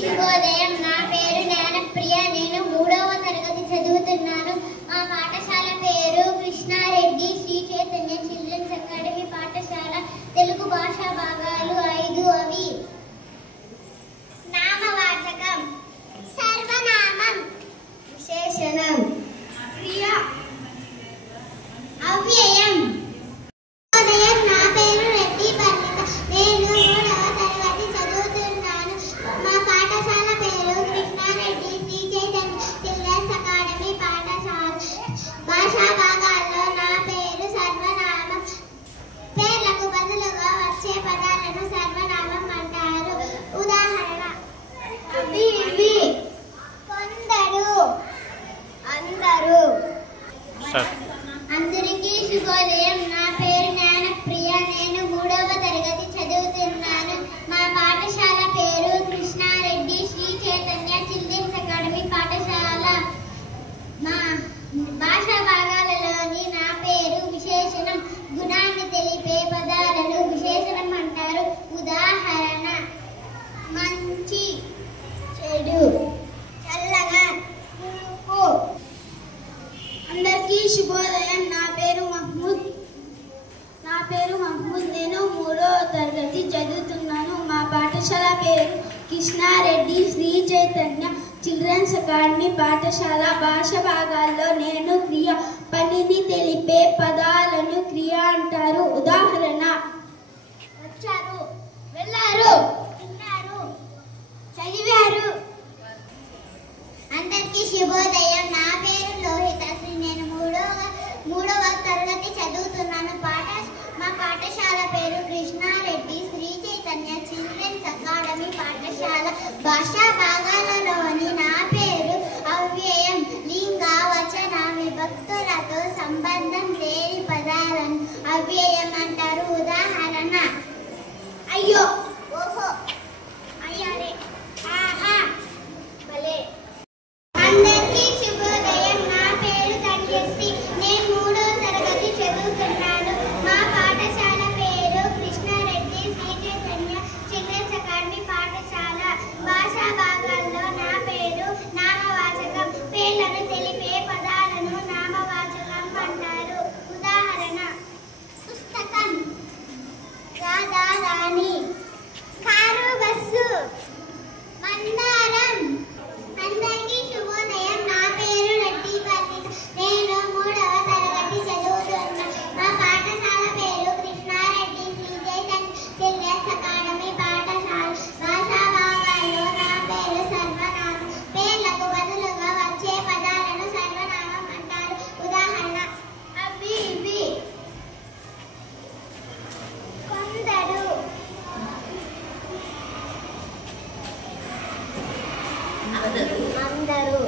శుభోదయం. నా పేరు జ్ఞానప్రియ. నేను 3వ తరగతి చదువుతున్నాను. మా పాఠశాల పేరు కృష్ణారెడ్డి శ్రీ చైతన్య చిల్డ్రన్స్ అకాడమీ పాఠశాల. తెలుగు భాషా భాగాలు 5. అవి: నామవాచకం, సర్వనామం, విశేషణం, క్రియ, అవ్యయం. నా పేరు రెడ్డి పర్ణిక. నేను 3వ తరగతి చదువుతున్నాను. మా పాఠశాల పేరు కృష్ణారెడ్డి శ్రీ చైతన్య చిల్డ్రన్స్ అకాడమీ పాఠశాల. భాషా భాగాల్లో నా పేరు సర్వనామం. పేర్లకు బదులుగా వచ్చే పదాలను సర్వనామం అంటారు. ఉదాహరణ: అవి, ఇవి, కొందరు, అందరూ. అందరికీ శుభోదయం. నా పేరు జ్ఞానప్రియ. నేను 3వ తరగతి చదువుతున్నాను. మా పాఠశాల పేరు కృష్ణారెడ్డి శ్రీ చైతన్య చిల్డ్రన్స్ అకాడమీ పాఠశాల. మా భాషా భాగాలలోని నా పేరు విశేషణం. గుణాన్ని తెలిపే పదాలను విశేషణం అంటారు. ఉదాహరణ: మంచి, చెడు, చల్లగా, పులుపు. అందరికీ శుభోదయం. నా పేరు మహ్మూద్. నేను 3వ తరగతి చదువుతున్నాను. మా పాఠశాల పేరు కృష్ణారెడ్డి శ్రీ చైతన్య చిల్డ్రన్స్ అకాడమీ పాఠశాల. భాష భాగాల్లో నేను క్రియ, పనిని తెలిపే పదాలను క్రియ అంటారు. ఉదాహరణ: వచ్చారు, వెళ్ళారు, తిన్నారు, చదివారు. అందరికీ శుభోదయం. నా పేరు లోహితశ్రీ. నేను 3వ తరగతి చదువుతున్నాను. మా పాఠశాల పేరు కృష్ణారెడ్డి శ్రీ చైతన్య చిల్డ్రన్స్ అకాడమీ పాఠశాల. భాషా భాగాలలోని నా పేరు అవ్యయం. లింగ, వచన, విభక్తులతో సంబంధం లేని పదాలను అవ్యయం అంటారు. ఉదాహరణ: అయ్యో, ఓహో, అయ్యారే, ఆహా, భలే. అందరికీ శుభోదయం. నా పేరు ధన్యశ్రీ. నేను 3వ తరగతి చదువుతున్నాను. మా పాఠశాల పేరు కృష్ణారెడ్డి శ్రీ చైతన్య చిల్డ్రన్స్ అకాడమీ పాఠశాల. భాషా భాగాల్లో నా పేరు నామవాచకం. పేర్లను తెలిపే పదాలను నామవాచకం అంటారు. ఉదాహరణ: పుస్తకం, రాధా, రాణి, కారు, బస్సు, మందారం. అందరికీ శుభోదయం. నా పేరు రెడ్డి పర్ణిక. నేను 3వ తరగతి చదువుతున్నాను. మా పాఠశాల పేరు కృష్ణారెడ్డి శ్రీ చైతన్య చిల్డ్రన్స్ అకాడమీ పాఠశాల. భాషా భాగాల్లో నా పేరు సర్వనామం. పేర్లకు బదులుగా వచ్చే పదాలను సర్వనామం అంటారు. ఉదాహరణ: అవి, ఇవి, కొందరు, అందరూ.